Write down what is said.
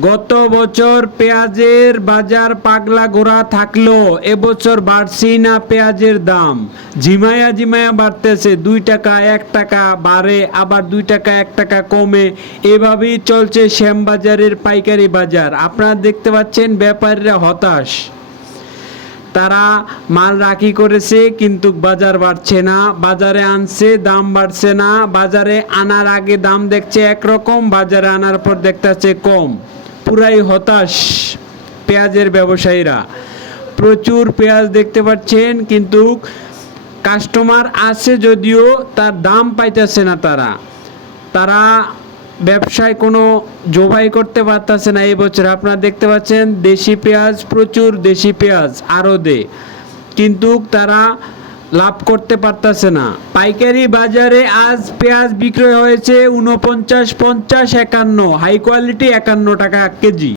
গত বছর পেঁয়াজের বাজার পাগলা ঘোরা থাকল, এবছর বাড়ছি না পেঁয়াজের দাম। ঝিমায়া ঝিমায়া বাড়তেছে, দুই টাকা এক টাকা বাড়ে, আবার দুই টাকা এক টাকা কমে। এভাবেই চলছে শ্যামবাজারের পাইকারি বাজার। আপনারা দেখতে পাচ্ছেন ব্যাপারীরা হতাশ। তারা মাল রাখি করেছে, কিন্তু বাজার বাড়ছে না। বাজারে আনছে, দাম বাড়ছে না। বাজারে আনার আগে দাম দেখছে একরকম, বাজারে আনার পর দেখতেছে কম। পুরাই হতাশ পেঁয়াজের ব্যবসায়ীরা। প্রচুর পেঁয়াজ দেখতে পাচ্ছেন, কিন্তু কাস্টমার আছে যদিও তার দাম পাইতেছে না তারা। তারা ব্যবসায় কোনো জোবাই করতে পারতেছে না এই বছর। আপনারা দেখতে পাচ্ছেন, দেশি পেঁয়াজ প্রচুর, দেশি পেঁয়াজ, আরও দে। কিন্তু তারা লাভ করতে পারতেছে না। পাইকারি বাজারে আজ পেঁয়াজ বিক্রয় হয়েছে উনপঞ্চাশ পঞ্চাশ একান্ন, হাই কোয়ালিটি একান্ন টাকা কেজি।